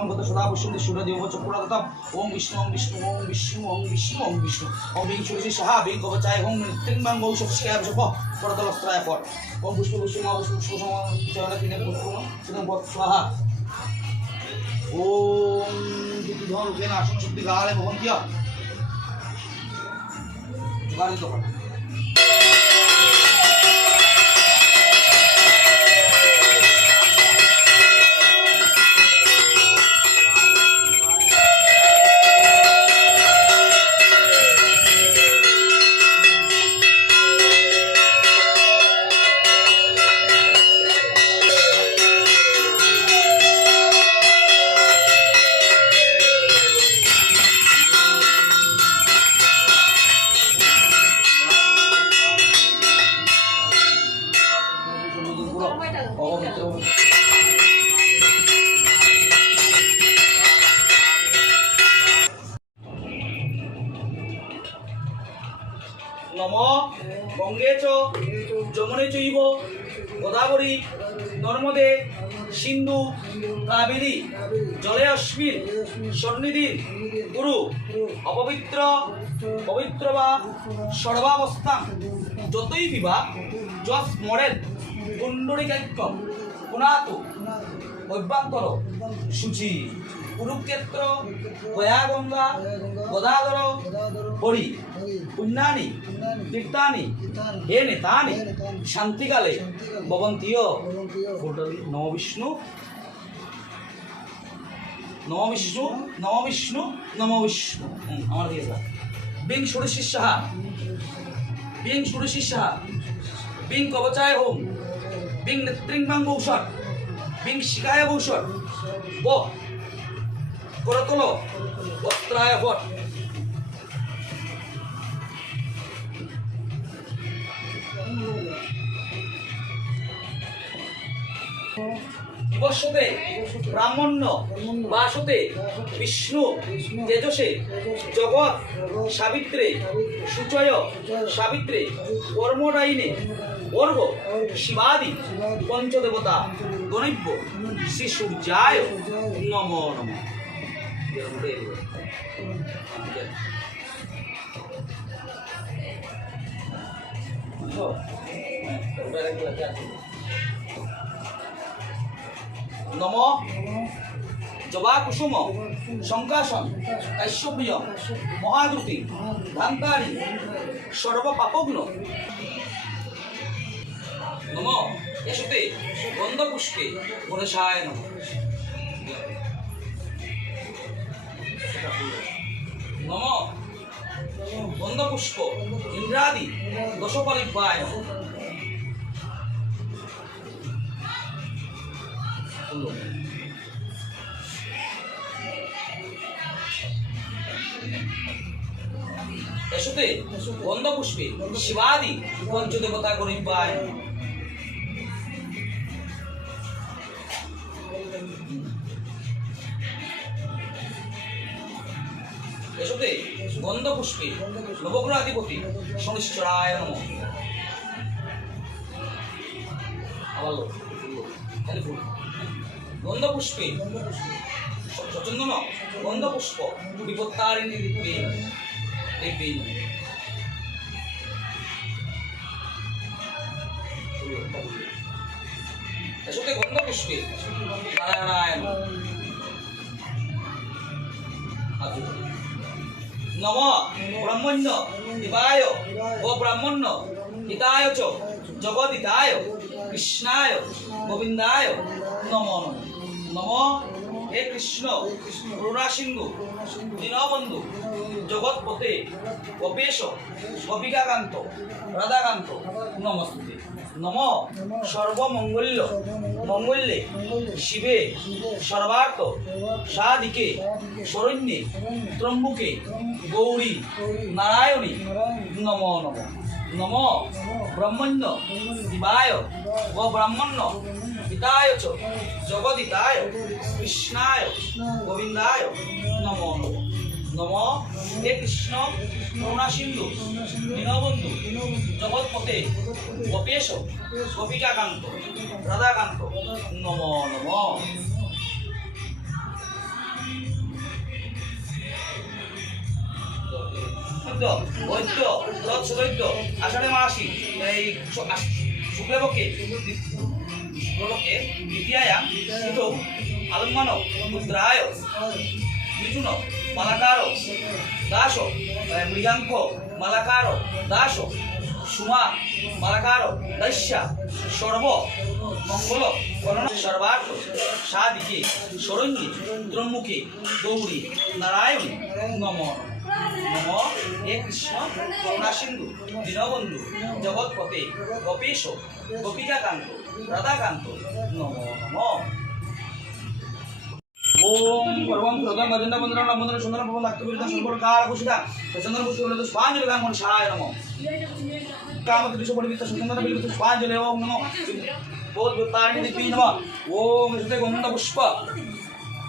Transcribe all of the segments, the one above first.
সর্বং গত সদা পশ্যন্তি সূর্যদেব চক্রদাতম ওম বিষ্ণু ওম বিষ্ণু ওম বিষ্ণু ওম বিষ্ণু ওম বিষ্ণু। ওম বিং সুরসি সাহা, বিং কবচায় ওম ত্রিম্বাং গৌ সবসিকায় বসপ পরতলস্ত্রায় পর। ওম পুষ্প পুষ্প মা পুষ্প পুষ্প সমা চরণ কিনে পুষ্প সুতং পদ স্বাহা। ওম দুধন রূপেণ আসন শুদ্ধি গালে ভবন্তিয়া গালিত হয় সন্নিধির গুরু অপবিত্র পবিত্র বা সর্বাবস্থান যতই বিবাহ যশ মডেল কুণ্ডলিকাক্য পুনাত অভ্যন্তর সূচি কুরুক্ষেত্র গয়া গদাধর হরি পুণ্যানি তীর্থানি হে নেতানি শান্তিকালে ভবন্তীয় নম বিষ্ণু নম বিষ্ণু নম বিষ্ণু নম বিষ্ণু। আমার দিয়ে যা। বিং সুরশি সাহা। বিং সুরশি সাহা। বিং কবচায় হোম। বিং নেত্রিংবাং বৌষট বিং শিকায় বৌষট ব। করতল। বস্ত্রায় ভট বসতে ব্রাহ্মণ্য বাসতে বিষ্ণু, তেজসে, জগৎ, সাবিত্রে, সুচয়, সাবিত্রে কর্মডাইনে বর্গ, শিবাদি, পঞ্চদেবতা, গণিব্য, শ্রী সূর্যায়, নম নম। নম। জবা কুসুম, শঙ্কাসন, কাশ্যপ্রিয় মহাদ্রুতি ধান্তারি সর্বপাপগ্ন নম। যশতে গন্ধপুষ্পে গণেশায় নম। নম। গন্ধপুষ্প, ইন্দ্রাদি দশপলিপায় নম। এসতে গন্ধপুষ্পে শিবাদি পঞ্চদেবতা গরিবায় এসতে গন্ধপুষ্পে নবগ্রহাধিপতি শনিশ্চরায় নম। আবার খালি ফুল। গন্ধপুষ্পে। সচন্দন, গন্ধপুষ্প বিপত্তারিণী দিব্যে দিব্যে। এসতে গন্ধপুষ্পে। নারায়ণায় নম ব্রহ্মণ্য, দিবায় ও ব্রাহ্মণ্য হিতায় চ জগদিতায় কৃষ্ণায়, গোবিন্দায়, নম নম। নম। হে কৃষ্ণ। করুণা দীনবন্ধু। জগৎপতে গোপেশ গোপিকাকান্ত রাধাকান্ত। নমস্তে নম। সর্বমঙ্গল্য। মঙ্গল্যে শিবে। সর্বার্থ। সাধিকে। শরণ্যে। ত্রম্বুকে। গৌরী। নারায়ণী। নম নম। নম ব্রহ্মণ্য দিবায় ও ব্রাহ্মণ্য হিতায় চ জগদিতায় কৃষ্ণায় গোবিন্দায় নম নম নম হে কৃষ্ণ করুণা সিন্ধু দীনবন্ধু জগৎপতে গোপেশ, গোপিকাকান্ত, রাধাকান্ত, নম নম। বৈদ্য বৈদ্য তৎ সুদৈত্য আষাঢ়ে মাসি, এই শুক্লপক্ষে শুক্লপক্ষে দ্বিতীয়ায়াম স্থিত আলম্বন রুদ্রায় মিথুন মালাকার দাস মৃগাঙ্ক মালাকার দাস সুমা মালাকার দৈশ্য সর্ব, মঙ্গল, করণ, সর্বার্থ সাদিকে সরঙ্গী ত্রম্মুখে গৌরী, নারায়ণ, নম। নম হে কৃষ্ণ করুণা সিন্ধু দীনবন্ধু জগৎপতে গোপেশ গোপিকাকান্ত রাধাকান্ত নম নম ওম পরমং প্রদম ভজন্দ বন্দনা নমন্দন সুন্দর ভবন ভক্ত বিরুদ্ধ সম্পর্ক কাল কুশিতা চন্দন পুষ্প হলো স্বাঞ্জলি গান মন সারায় নম কাম দৃশ্য পরিবিত সুন্দর বিরুদ্ধ স্বাঞ্জলি ওম নমো বোধ তারিণী দেবী নম ওম হৃদয় গন্ধ পুষ্প ওম হৃদয় গন্ধ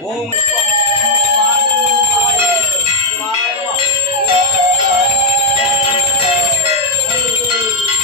কান্ত রাধাকান্ত নমস্তুতে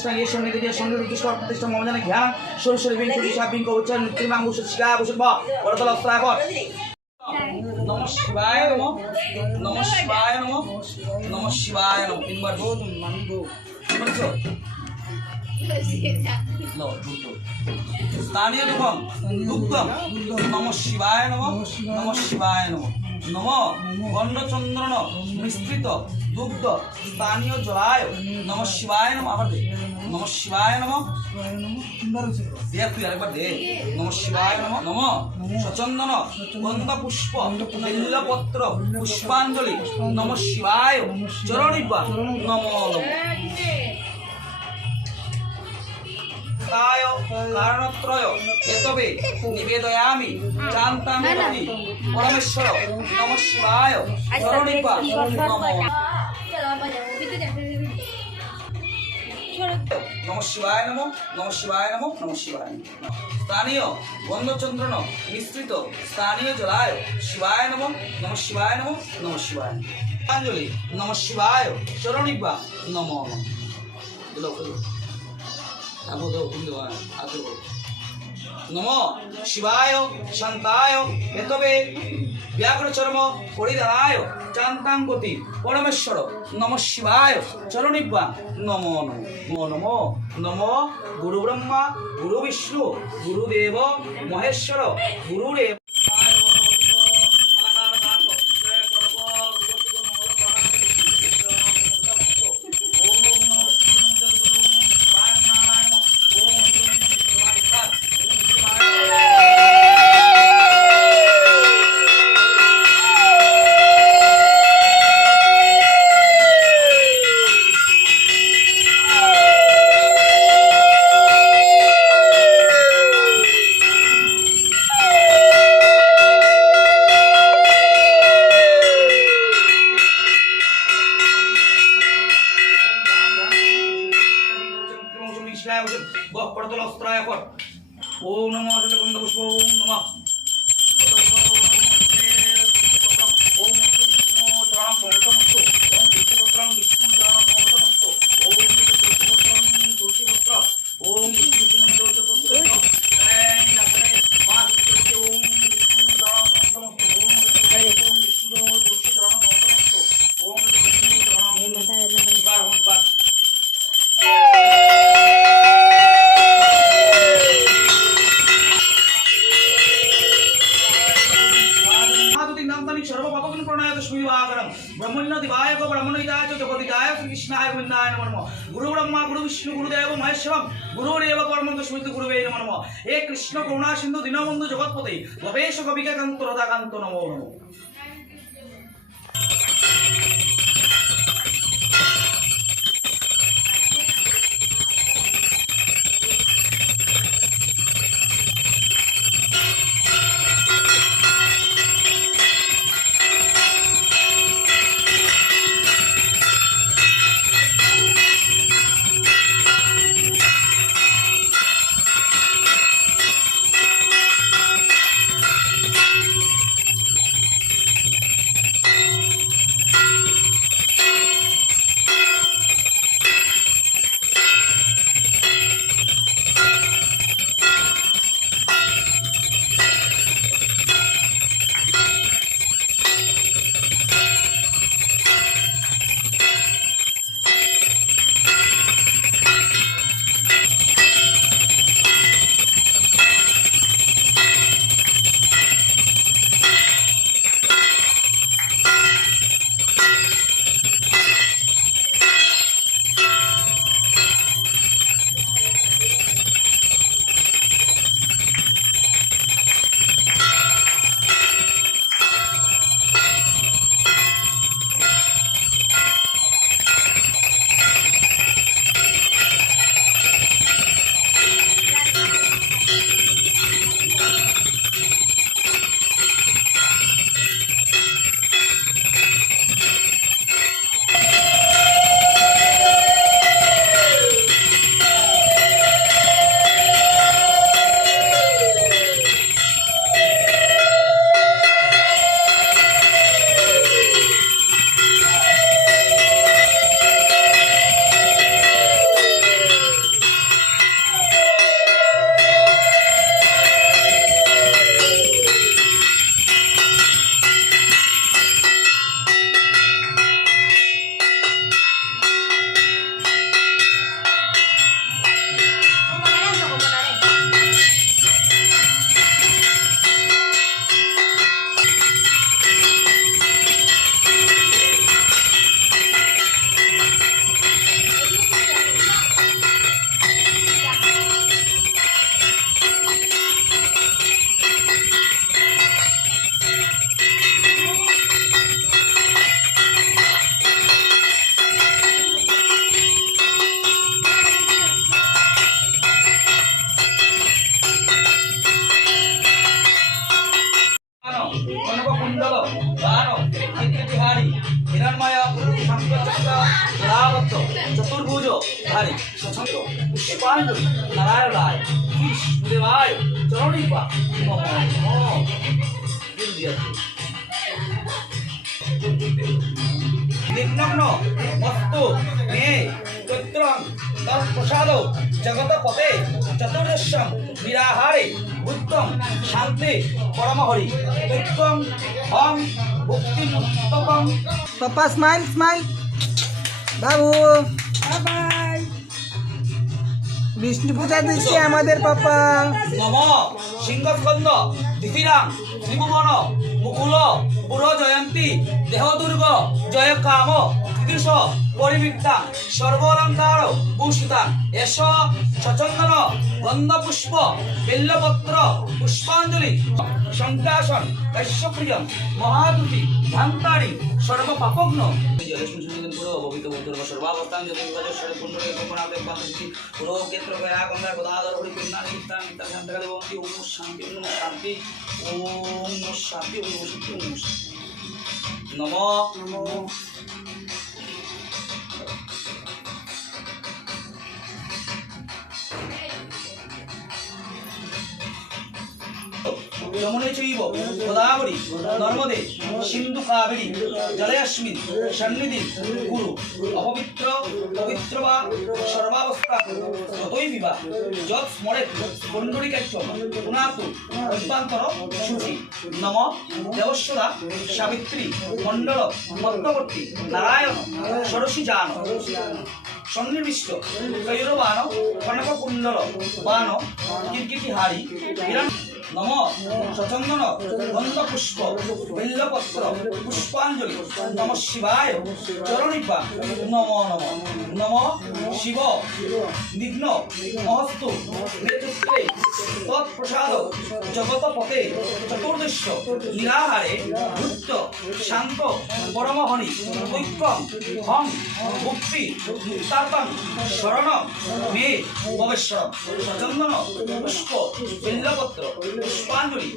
ওম চিরতিষ্ঠা ইয়ে সঙ্গে দিয়ে সঙ্গে উদ্দেশ্য প্রতিষ্ঠা মমজানে জ্ঞান সরস্বরী বিন সরিষা বিন কবচার নৃত্যমাং উষৎ শিকা বসুন বা বড়তল অস্ত্রাকর নম শিবায় নম নম শিবায় নম নম শিবায় নম তিনবার বল মানব। বুঝছ লো দুটো। স্থানীয় দুঃখম দুগ্ধম নম শিবায় নম নম শিবায় নম। নম গণ্ডচন্দ্রন মিশ্রিত দুগ্ধ স্থানীয় জলায় নম শিবায় নম আবার নম শিবায় নম পুষ্পাঞ্জলি নম শিবায় চরণিবা নম নম। কায় কারণত্রয়। এতবে নিবেদয়ামি চান্তাঙ্গতি পরমেশ্বর নম শিবায়। চরণিপা নম নম শিবায় নম নম শিবায় নম নম শিবায় স্থানীয় গন্ধচন্দ্রন মিশ্রিত স্থানীয় জলায় শিবায় নম নম শিবায় নম নম শিবায় অঞ্জলি নম শিবায়। চরণিপা নম নম। নম শিবায় শান্তায় হেতবে ব্যাঘ্রচর্ম পরিধানায় চান্তাঙ্গতি পরমেশ্বর নম শিবায় চরণিব্বা নম নম নম নম গুরু গুরু বিষ্ণু গুরুদেব মহেশ্বর গুরুদেব ওম নমঃ গন্ধ পুষ্প ওম নমঃ। ওম বিষ্ণু চরণম সমর্থমস্তু ওম তুলসীপত্রম বিষ্ণু চরণম সমর্থমস্তু ওম তুলসীপত্রম তুলসীপত্র ওম বিষ্ণু বিষ্ণু মিত্র তুলসীপত্র এই ব্রহ্মণ্য দিবায় গো ব্রহ্মণ হিতায় চ জগদিতায় শ্রীকৃষ্ণায় গোবিন্দায় নমঃ গুরু ব্রহ্মা গুরু বিষ্ণু গুরুদেব মহেশ্বরম গুরুরেব পরমন্ত সুমিত গুরুবে নম হে কৃষ্ণ করুণা সিন্ধু দীনবন্ধু জগৎপতে গবেশ কবিকাকান্ত রদাকান্ত নমো নমঃ চৈত্রং তৎপ্রসাদ জগত পতে চতুর্দশম নিরাহারে বুদ্ধং শান্তি পরমহরি তৈত্বং হং ভক্তি মুক্তকং পাপা স্মাইল স্মাইল বাবু। বিষ্ণু পূজা দিচ্ছে আমাদের পাপা। নম সিংহস্কন্দ দিতিরাম ত্রিভুবন। মুকুল পুর জয়ন্তী দেহদুর্গ জয় কাম কৃষ পরিবৃত্তা সর্বলঙ্কার ভূষিতা এস সচন্দন গন্ধপুষ্প বেল্লপত্র পুষ্পাঞ্জলি শঙ্কাসন কাশ্যপ্রিয়ম মহাদুতি ধান্তাড়ি সর্বপাপগ্ন সর্বাবস্থান শান্তি শান্তি ওম শান্তি ওম শান্তি নম নম যমুনে চৈব গোদাবরী, নর্মদে সিন্ধু কাবেরী জলেস্মিন সন্নিধি গুরু, অপবিত্র, পবিত্র বা সর্বাবস্থা, যতই বিবাহ, যৎ স্মরে কুণ্ডলিকাক্ষ পুনাতু অভ্যন্তর শুচি নম, দেবস্বদা, সাবিত্রী, মণ্ডল মধ্যবর্তী নারায়ণ, ষোড়শী জান সন্নিবিষ্ট কৈরবাণ কনক কুণ্ডল বাণ কীর্তিহারি হিরণ নম সচন্দন গন্ধ পুষ্প বিল্লপত্র, পুষ্পাঞ্জলি, নম শিবায়, চরণিপা, নম নম নম শিব বিঘ্ন মহস্তু নেতৃত্বে তৎপ্রসাদ জগতপতে চতুর্দশ নিরাহারে ভূত শান্ত পরমহনি, ঐক্যম, হং মুক্তি মুক্তার্পণ, শরণ মে ভবেশ্বর সচন্দন পুষ্প, বিল্লপত্র, পুষ্পাঞ্জলি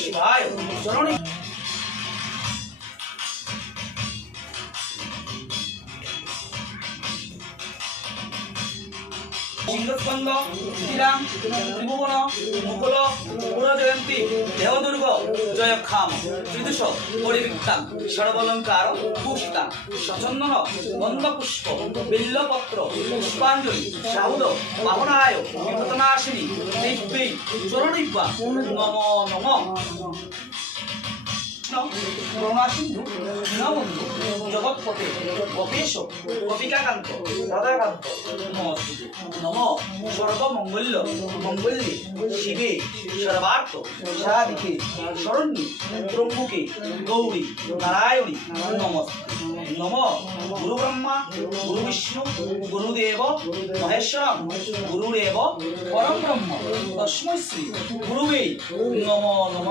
শিবায়, চরণি সিংহস্কন্দ শ্রীরাম, ত্রিভুবন, মুকুল পুরজয়ন্তী দেহদুর্গ, জয়ক্ষাম ত্রিদুষ পরিবিক্তাং সর্বলঙ্কার ভূষিতা সচন্দন গন্ধপুষ্প, বিল্লপত্র, পুষ্পাঞ্জলি সাহুদ বাহনায় বিপতনাশিনী দিব্যি, চরণিব্বা, নম নম। করুণা সিন্ধু দীনবন্ধু জগৎপতে গোপেশ গোপিকাকান্ত, রাধাকান্ত নমস্তে নম সর্বমঙ্গল্য মঙ্গল্যে শিবে, সর্বার্থ, সাধিকে, শরণ্যে, ত্রম্বকে, গৌরী, নারায়ণী নমস্তে নম গুরু ব্রহ্মা গুরু বিষ্ণু গুরুদেব, মহেশ্বরম, গুরুরেব পরম ব্রহ্ম তস্মৈ গুরুবে নম নম।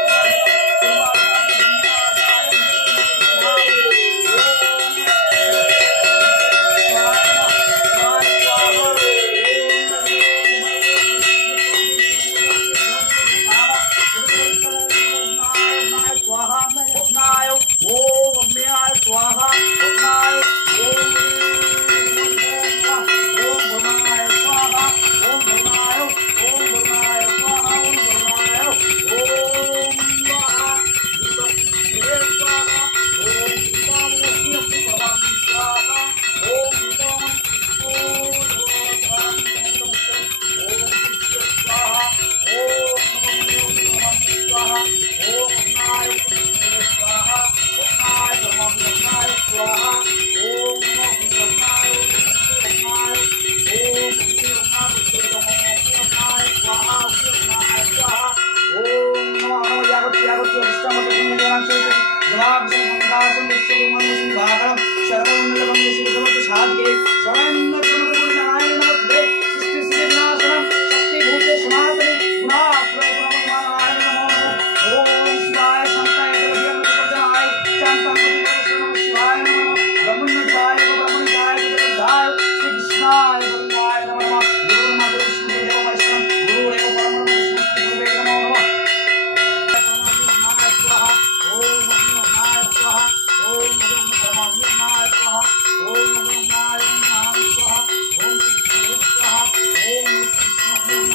哇哈，我爱 स्वयं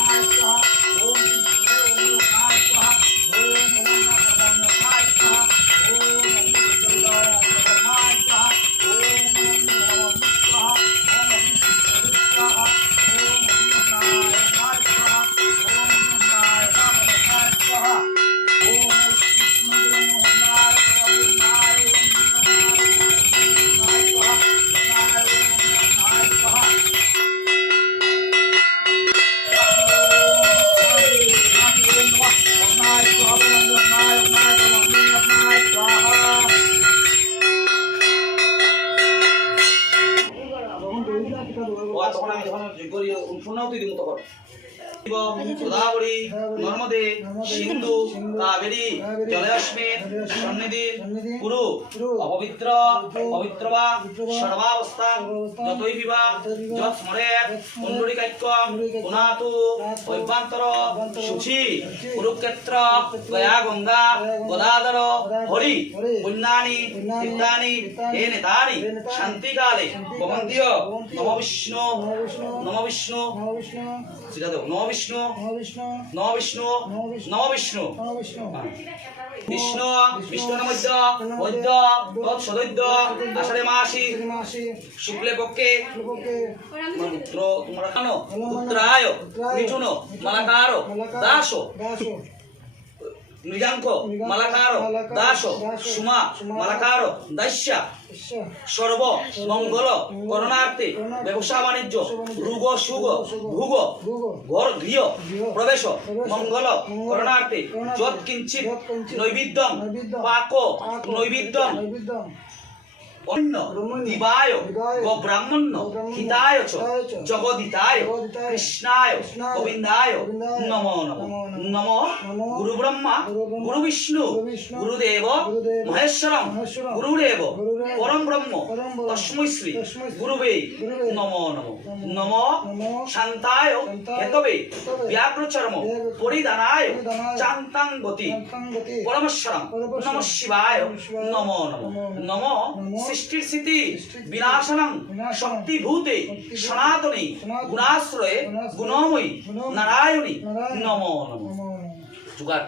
স্বাহা ও আর তখন আমি যখন করি তুই দিব তখন গোদাবরী নর্মদে সিন্ধু কাবেরী জলয়স্মিন সন্নিধি কুরু অপবিত্র পবিত্র বা সর্বাবস্থা যতই বিবা যত স্মরে কুণ্ডলিকাক্য পুনাতু অভ্যন্তর সুচি কুরুক্ষেত্র গয়া গঙ্গা গদাধর হরি পুণ্যানি তীর্থানি শান্তিকালে ভবন্তীয় নম বিষ্ণু নম বিষ্ণু সেটা দেখো নম বিষ্ণু নম বিষ্ণু নম বিষ্ণু বিষ্ণু বিষ্ণু মধ্য বৈদ্য তৎ সদৈদ্য আষাঢ়ে মাসি শুক্লে পক্ষে পুত্র তোমরা কেন? পুত্রায় মিঠুন মালাকার দাস। মৃগাঙ্ক মালাকার দাস সুমা মালাকার দাস্যা ঈশ্বর সর্ব মঙ্গল করণার্থে ব্যবসা বাণিজ্য রুগ সুগ ভুগ ঘর গৃহ প্রবেশ মঙ্গল করণার্থে যৎ কিঞ্চিত নৈবেদ্যম পাক নৈবেদ্যম অন্য দিবায় ব্রাহ্মণ্য হিতায় চ জগদিতায় কৃষ্ণায় গোবিন্দায় নমো নমো। নমো গুরু ব্রহ্মা গুরু বিষ্ণু গুরুদেব মহেশ্বরম গুরুদেব পরম ব্রহ্ম তস্মৈ শ্রী গুরুবে নমো নমো। নমো শান্তায় হেতবে ব্যাঘ্রচর্ম পরিধানায় চান্তাং গতি পরমেশ্বরম নম শিবায় নমো নমো নমো। সৃষ্টির স্থিতি বিনাশনং শক্তিভূতে সনাতনী গুণাশ্রয়ে গুণময়ী নারায়ণী নমো নমো। জুগার